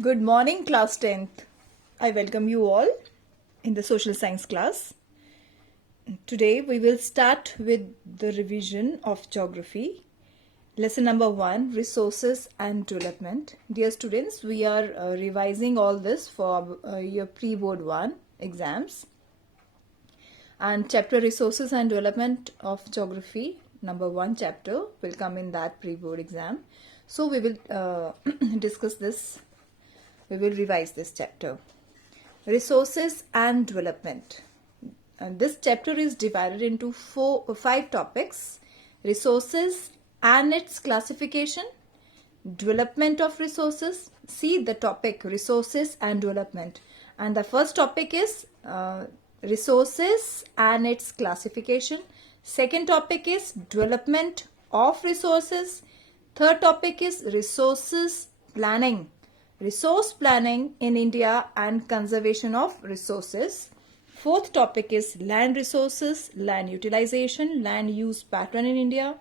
Good morning, class 10th. I welcome you all in the social science class. Today we will start with the revision of geography. Lesson number 1, resources and development. Dear students, we are revising all this for your pre-board 1 exams. And chapter resources and development of geography, number 1 chapter will come in that pre-board exam. So we will discuss this. We will revise this chapter. Resources and development. This chapter is divided into 5 topics. Resources and its classification, development of resources. See the topic resources and development. And the first topic is resources and its classification. Second topic is development of resources. Third topic is resources planning. Resource planning in India and conservation of resources. Fourth topic is land resources, land utilization, land use pattern in India.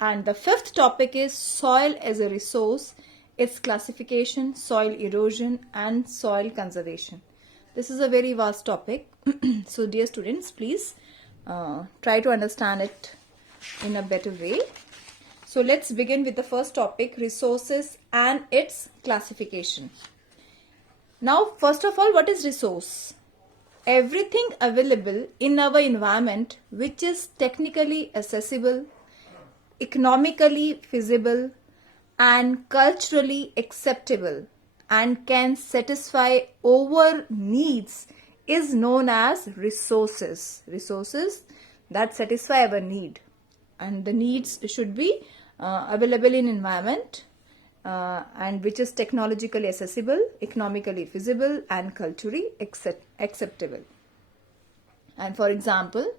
And the fifth topic is soil as a resource, its classification, soil erosion and soil conservation. This is a very vast topic. So dear students, please try to understand it in a better way. So let's begin with the first topic, resources and its classification. Now, first of all, what is resource? Everything available in our environment which is technically accessible, economically feasible, and culturally acceptable and can satisfy our needs is known as resources. Resources that satisfy our need. And the needs should be available in environment and which is technologically accessible, economically feasible and culturally acceptable. And for example,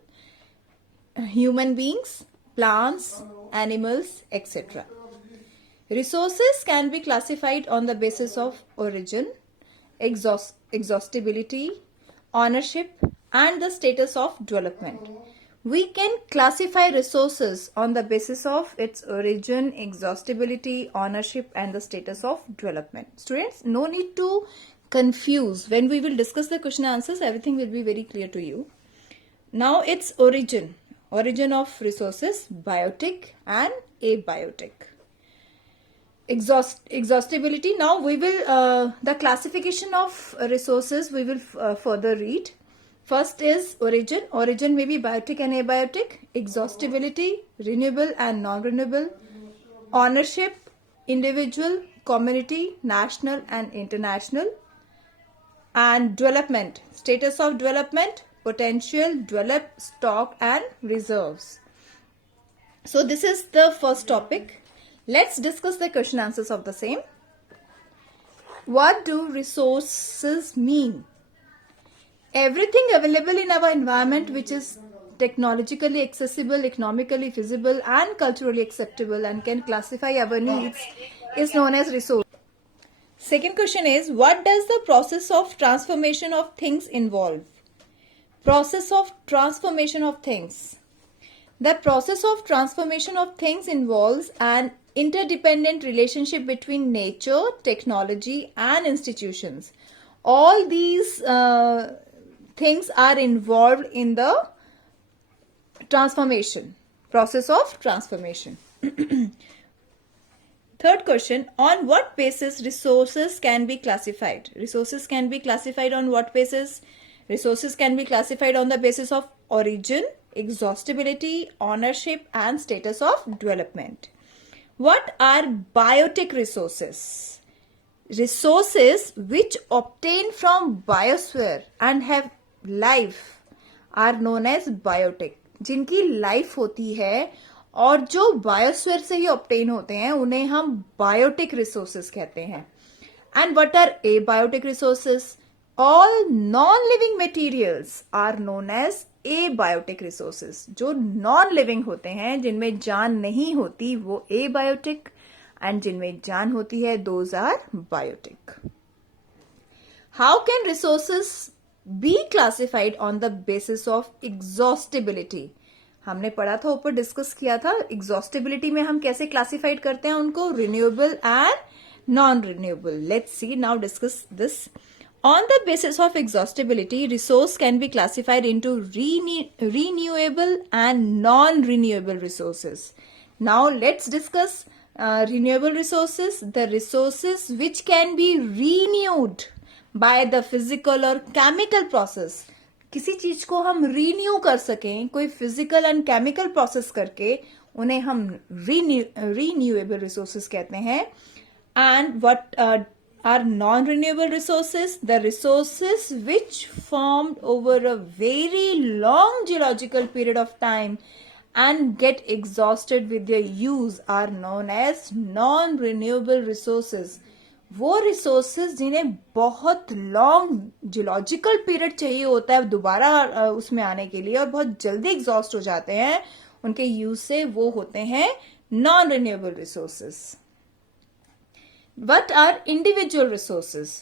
human beings, plants, animals, etc. Resources can be classified on the basis of origin, exhaustibility, ownership and the status of development. We can classify resources on the basis of its origin, exhaustibility, ownership and the status of development. Students, no need to confuse. When we will discuss the question answers, everything will be very clear to you. Now its origin. Origin of resources, biotic and abiotic. Exhaustibility. Now we will, the classification of resources we will further read. First is origin. Origin may be biotic and abiotic. Exhaustibility, renewable and non-renewable. Ownership, individual, community, national and international. And development, status of development, potential, develop, stock and reserves. So this is the first topic. Let's discuss the question answers of the same. What do resources mean? Everything available in our environment which is technologically accessible, economically feasible and culturally acceptable and can classify our needs is known as resource. Second question is, what does the process of transformation of things involve? Process of transformation of things. The process of transformation of things involves an interdependent relationship between nature, technology and institutions. All these things are involved in the transformation, process of transformation. Third question, on what basis resources can be classified? Resources can be classified on what basis? Resources can be classified on the basis of origin, exhaustibility, ownership and status of development. What are biotic resources? Resources which obtain from biosphere and have life are known as biotic. जिनकी life होती है और जो biosphere से ही obtain होते हैं उन्हें हम बायोटिक रिसोर्सेज कहते हैं. And what are abiotic resources? All non living materials are known as abiotic resources. जो नॉन लिविंग होते हैं, जिनमें जान नहीं होती, वो एबायोटिक, एंड जिनमें जान होती है those are biotic. How can resources be classified on the basis of exhaustibility? हमने पढ़ा था, ऊपर डिस्कस किया था, एग्जॉस्टिबिलिटी में हम कैसे क्लासिफाइड करते हैं उनको, renewable and non-renewable. Let's see now, discuss this. On the basis of exhaustibility, resource can be classified into renewable and non-renewable resources. Now let's discuss renewable resources, the resources which can be renewed by the physical or chemical process. किसी चीज को हम renew कर सकें, कोई physical and chemical process करके उन्हें हम रीन्यूएबल रिसोर्सेज कहते हैं. And what are non-renewable resources? The resources which formed over a very long geological period of time and get exhausted with their use are known as non-renewable resources. वो resources जिन्हें बहुत long geological period चाहिए होता है दोबारा उसमें आने के लिए और बहुत जल्दी एग्जॉस्ट हो जाते हैं, उनके यूज से वो होते हैं non renewable resources. What are individual resources?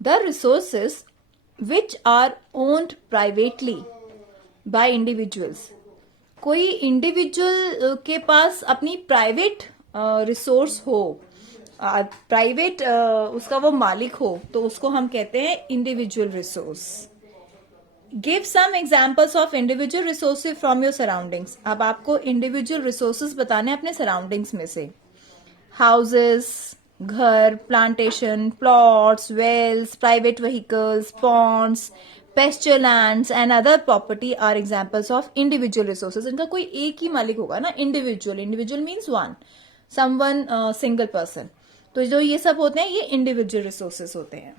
The resources which are owned privately by individuals. कोई इंडिविजुअल के पास अपनी प्राइवेट रिसोर्स हो, प्राइवेट उसका वो मालिक हो, तो उसको हम कहते हैं individual resource. Give some examples of individual resources from your surroundings. अब आपको इंडिविजुअल रिसोर्सेज बताने अपने सराउंडिंग्स में से. हाउसेस, घर, plantation, plots, wells, private vehicles, ponds, pasture lands and other property are examples of individual resources. इनका कोई एक ही मालिक होगा ना. Individual means one, someone, single person. तो जो ये सब होते हैं ये इंडिविजुअल रिसोर्सेज होते हैं.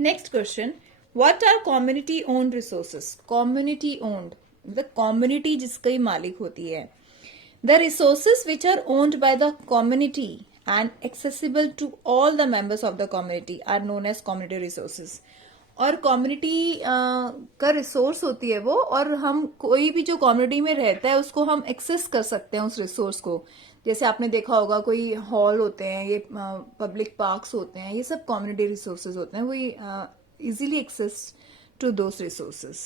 Next question, what are community owned resources? Community owned मतलब कम्युनिटी जिसकी मालिक होती है. The resources which are owned by the community and accessible to all the members of the community are known as community resources. और community का resource होती है वो, और हम कोई भी जो कम्युनिटी में रहता है उसको हम एक्सेस कर सकते हैं उस रिसोर्स को. जैसे आपने देखा होगा कोई हॉल होते हैं, ये पब्लिक पार्क्स होते हैं, ये सब कम्युनिटी रिसोर्सेज होते हैं. We easily access to those resources.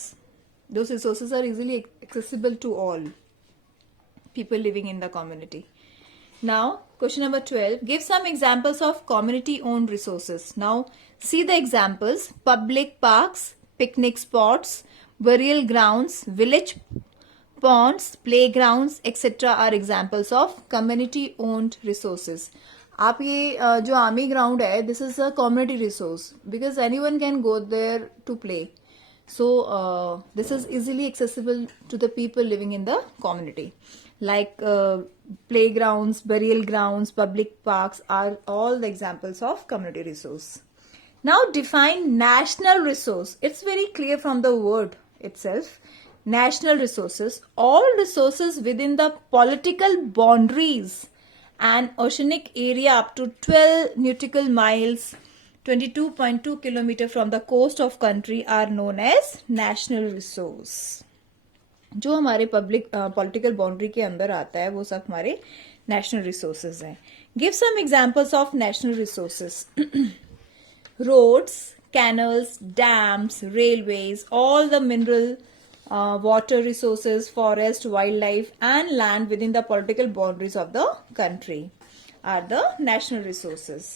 Those resources are easily accessible to all people living in the community. Now, question number 12. Give some examples of community-owned resources. Now, see the examples. Public parks, picnic spots, burial grounds, village ponds, playgrounds, etc. are examples of community-owned resources. आप ये जो army ground है, this is a community resource because anyone can go there to play. So, this is easily accessible to the people living in the community. Like playgrounds, burial grounds, public parks are all the examples of community resource. Now define national resource. It's very clear from the word itself. National resources, all resources within the political boundaries and oceanic area up to 12 nautical miles, 22.2 kilometer from the coast of country are known as national resource. जो हमारे public political boundary के अंदर आता है वो सब हमारे national resources हैं. Give some examples of national resources. Roads, canals, dams, railways, all the mineral, water resources, forest, wildlife and land within the political boundaries of the country are the national resources.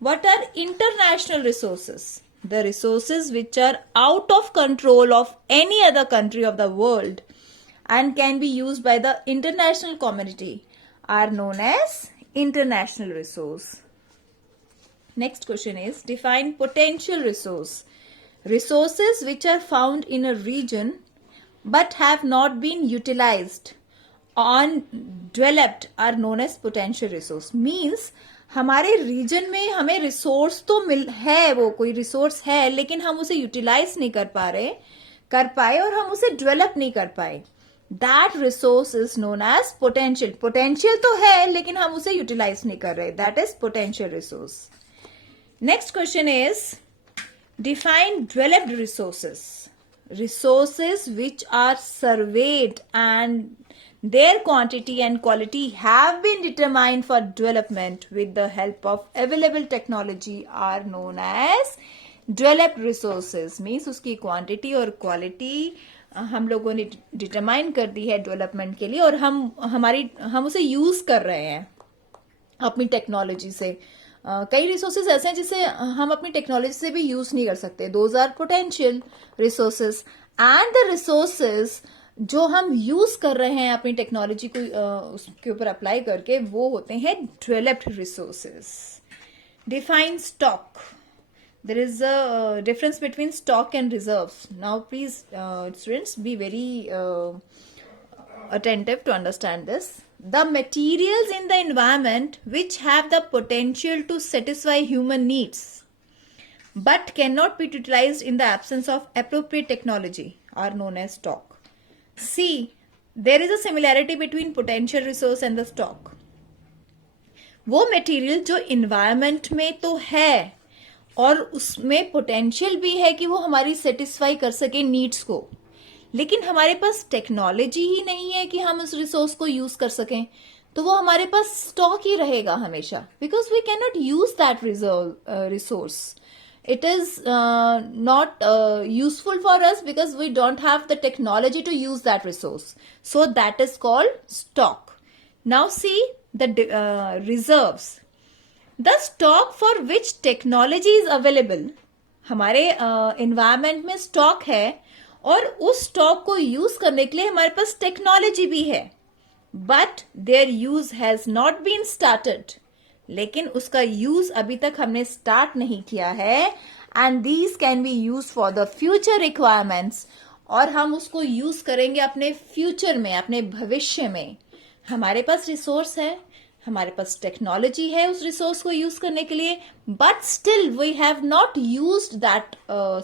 What are international resources? The resources which are out of control of any other country of the world and can be used by the international community are known as international resource. Next question is, define potential resource. Resources which are found in a region but have not been utilized or developed are known as potential resource. Means हमारे reason में हमें resource तो है, वो कोई resource है लेकिन हम उसे यूटिलाइज नहीं कर पाए और हम उसे डेवलप नहीं कर पाए. That resource is known as potential. Potential तो है लेकिन हम उसे यूटिलाइज नहीं कर रहे. That is potential resource. Next question is, define developed resources. Resources which are surveyed and their quantity and quality have been determined for development with the help of available technology are known as developed resources. Means उसकी quantity और quality हम लोगों ने determine कर दी है development के लिए और हम उसे यूज कर रहे हैं अपनी टेक्नोलॉजी से। कई रिसोर्सेज ऐसे हैं जिसे हम अपनी टेक्नोलॉजी से भी यूज नहीं कर सकते। Those are potential resources, and the resources जो हम यूज कर रहे हैं अपनी टेक्नोलॉजी को उसके ऊपर अप्लाई करके, वो होते हैं developed resources. Define stock. There is a difference between stock and reserves. Now please students be very attentive to understand this. The materials in the environment which have the potential to satisfy human needs but cannot be utilized in the absence of appropriate technology are known as stock. See, there is a similarity between potential resource and the stock. वो material जो environment में तो है और उसमें potential भी है कि वो हमारी सेटिस्फाई कर सके नीड्स को, लेकिन हमारे पास टेक्नोलॉजी ही नहीं है कि हम उस रिसोर्स को यूज कर सकें, तो वो हमारे पास स्टॉक ही रहेगा हमेशा, because we can not use that resource. It is not useful for us because we don't have the technology to use that resource. So that is called stock. Now see the reserves. The stock for which technology is available. हमारे environment में stock है और उस stock को use करने के लिए हमारे पास technology भी है, but their use has not been started. लेकिन उसका यूज अभी तक हमने स्टार्ट नहीं किया है, and these can be use for the future requirements, और हम उसको यूज करेंगे अपने फ्यूचर में, अपने भविष्य में. हमारे पास रिसोर्स है, हमारे पास टेक्नोलॉजी है उस रिसोर्स को यूज करने के लिए, but still we have not used that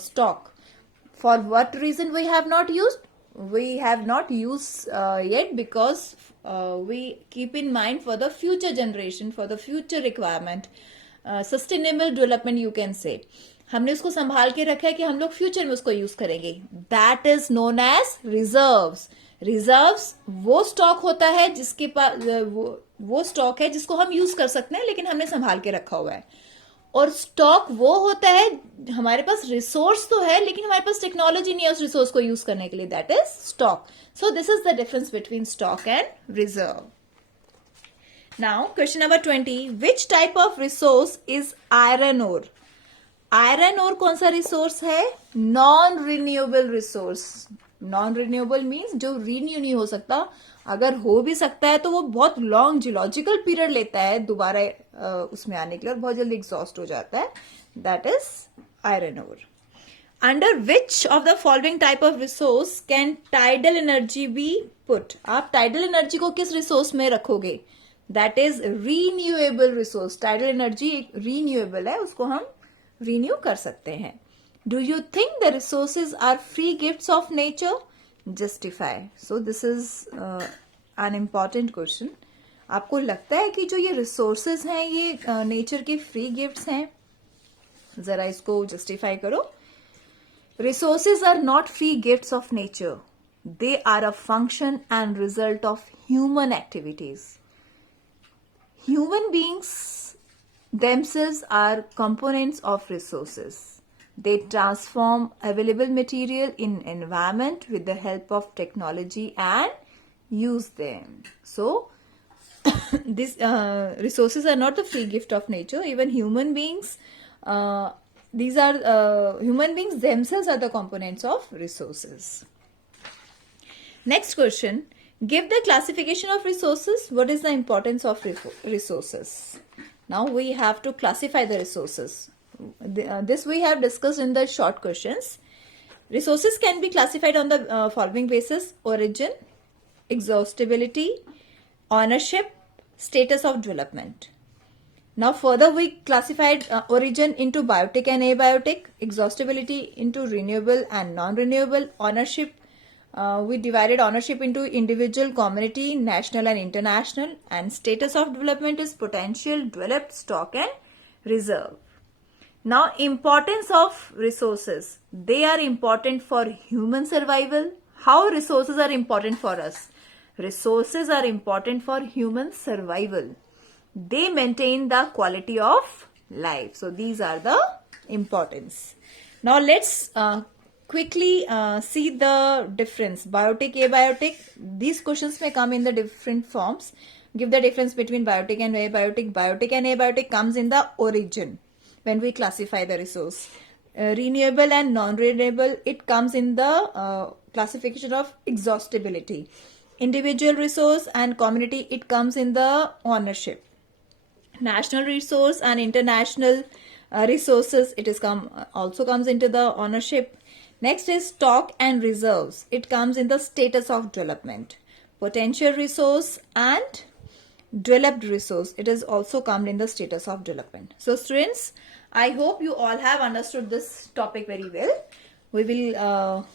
stock. For what reason we have not used? We have not used yet because we keep in mind for the future generation, for the future requirement, sustainable development you can say. हमने उसको संभाल के रखा है कि हम लोग future में उसको यूज करेंगे. That is known as reserves. Reserves वो स्टॉक होता है जिसके पास वो स्टॉक है जिसको हम यूज कर सकते हैं लेकिन हमने संभाल के रखा हुआ है. और स्टॉक वो होता है हमारे पास रिसोर्स तो है लेकिन हमारे पास टेक्नोलॉजी नहीं है उस रिसोर्स को यूज करने के लिए. That is stock. So this is the difference between stock and reserve. Now question number 20. Which type of resource is iron ore? Iron ore कौन सा रिसोर्स है? Non renewable resource. Non renewable means जो renew नहीं हो सकता. अगर हो भी सकता है तो वो बहुत लॉन्ग जियोलॉजिकल पीरियड लेता है दोबारा उसमें आने के लिए, और बहुत जल्दी एग्जॉस्ट हो जाता है. That is iron ore. Under which of the following type of resource can tidal energy be put? आप टाइडल एनर्जी को किस रिसोर्स में रखोगे? That is renewable resource. Tidal energy renewable है, उसको हम रीन्यू कर सकते हैं. Do you think the resources are free gifts of nature? Justify. So this is an important question. आपको लगता है कि जो ये रिसोर्सेज हैं ये नेचर के फ्री गिफ्ट्स हैं? जरा इसको जस्टिफाई करो. Resources are not free gifts of nature. They are a function and result of human activities. Human beings themselves are components of resources. They transform available material in environment with the help of technology and use them. So, these resources are not the free gift of nature. Even human beings, human beings themselves are the components of resources. Next question. Give the classification of resources. What is the importance of resources? Now we have to classify the resources. This we have discussed in the short questions. Resources can be classified on the following basis: origin, exhaustibility, ownership, status of development. Now further we classified origin into biotic and abiotic, exhaustibility into renewable and non-renewable, ownership we divided ownership into individual, community, national and international, and status of development is potential, developed, stock and reserve. Now importance of resources. They are important for human survival. How resources are important for us? Resources are important for human survival. They maintain the quality of life. So these are the importance. Now let's quickly see the difference. Biotic, abiotic. These questions may come in the different forms. give the difference between biotic and abiotic. Biotic and abiotic comes in the origin when we classify the resource. Renewable and non-renewable, it comes in the classification of exhaustibility. Individual resource and community, it comes in the ownership. National resource and international resources, it is also comes into the ownership. Next is stock and reserves, it comes in the status of development. Potential resource and developed resource, it is also come in the status of development. So students, I hope you all have understood this topic very well. We will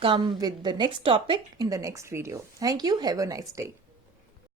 come with the next topic in the next video. Thank you. Have a nice day.